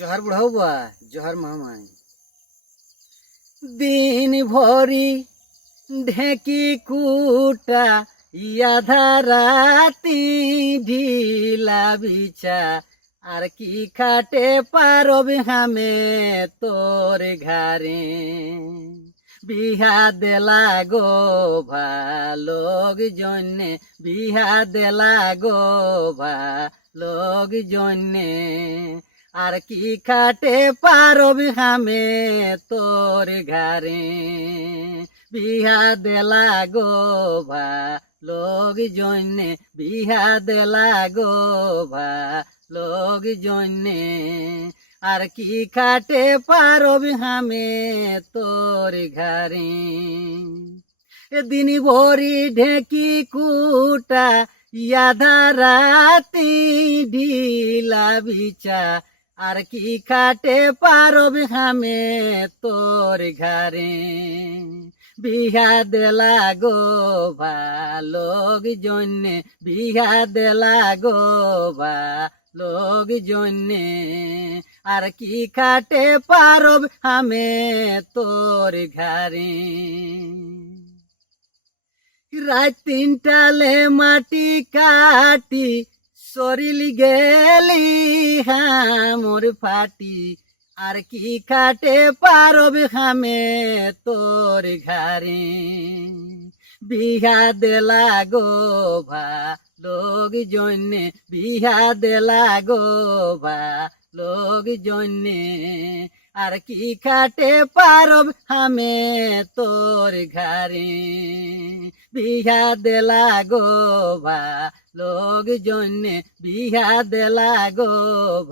জোহার বুড়াউবা, জোহার মামাই। দিন ভরি ঢেকি কুটা ইয়াধা রাতি ঢিলা বিছা আর কি খাটে পারবে হামে তোর ঘরে। বিহা দেলা গো ভালোগ জন্যে, বিহা দেলা গো ভালোগ জন্যে আর কি খাটে পারবে হামে তোর ঘরে। বিহা দেলা গো ভালোগ জন্যে, বিহা দেলা গো ভালোগ জন্যে আর কি খাটে পারবে হামে তোর ঘরে। দিন ভরি ঢেকি কুটা ইয়াধা রাতি ঢিলা বিছা আর কি খাটে পারবে হামে তোর ঘরে। বিহা দেলা গো ভালোগ জন্যে, বিহা দেলা গো ভালোগ জন্যে আর কি খাটে পারবে হামে তোর ঘরে। রাত 3টালে মাটি কাটি শরীর গেলি হামর ফাটি আর কি খাটে পারবে হামে তোর ঘরে। বিহা দেলা গো ভালোগ জন্যে, বিহা দেলা গো ভালোগ জন্যে আর কি খাটে পারবে হামে তোর ঘরে। বিহা দেলা গো ভালোগ জন্যে, বিহা দেলা গো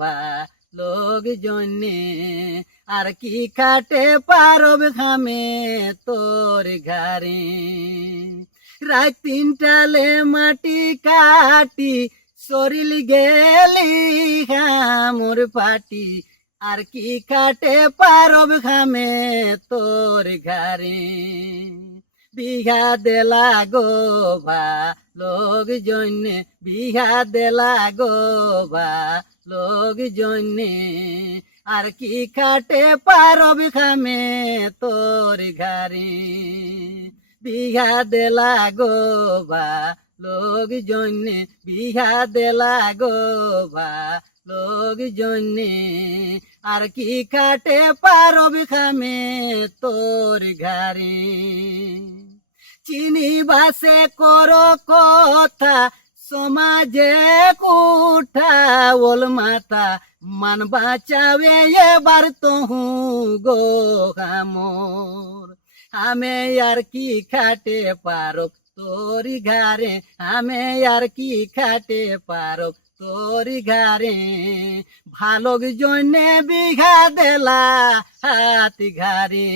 ভালোগ জন্যে আর কি খাটে পারবে হামে তোর ঘরে। রাত 3টালে মাটি কাটি শরীর গেলি হামর ফাটি আর কি খাটে পারবে হামে তোর ঘরে। বিহা দেলা গো ভালোগ জন্যে, বিহা দেলা গো ভালোগ জন্যে আর কি খাটে পারবে হামে তোর ঘরে। বিহা দেলা গো ভালোগ জন্যে, বিহা দেলা গো ভালোগ জন্যে আর কি খাটে পারবে হামে তোর ঘরে। চিনি বাসে করো কথা সমাজে কুঠা ওল মাতা মান বাঁচাবে এবার তহু গো হামর। আমি আর কি খাটে পারব তোর ঘরে, আমি আর কি খাটে পারব তোর ঘরে। ভালোগ জন্যে বিঘা দেলা হাত ঘরে,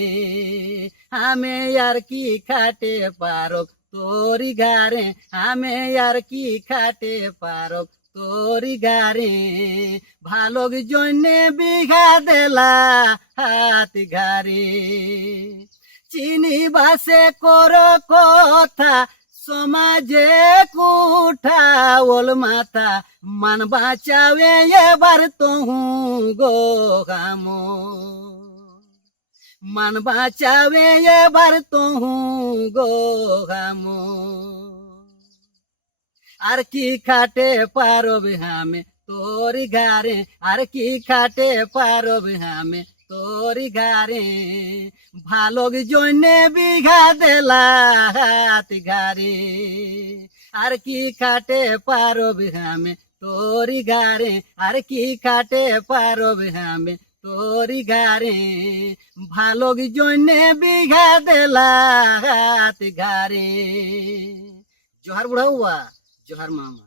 আমি আর কি খাটে পারব তোর ঘরে, আমি আর কি খাটে পারব তোর ঘরে। ভালোগ জন্যে বিঘা দেলা হাত ঘরে। চিনি বাসে করো কথা সমাজে কুঠা ওল মাথা মান বাঁচাবে এবার তহু গো হামর। মান বাঁচাবে এবার তহু গো হামর। আর কি খাটে পারবে হামে তোর ঘরে, আর কি খাটে পারবে হামে তোর ঘরে। ভালোগ জন্যে বিঘা দেলা হাত ঘরে আর কি খাটে পারবে হামে তোর ঘরে, আর কি খাটে পারবে হামে তোর ঘরে। ভালোগ জন্যে বিঘা দেলা হাত ঘরে। জোহার বুড়াউবা, জোহার মামা।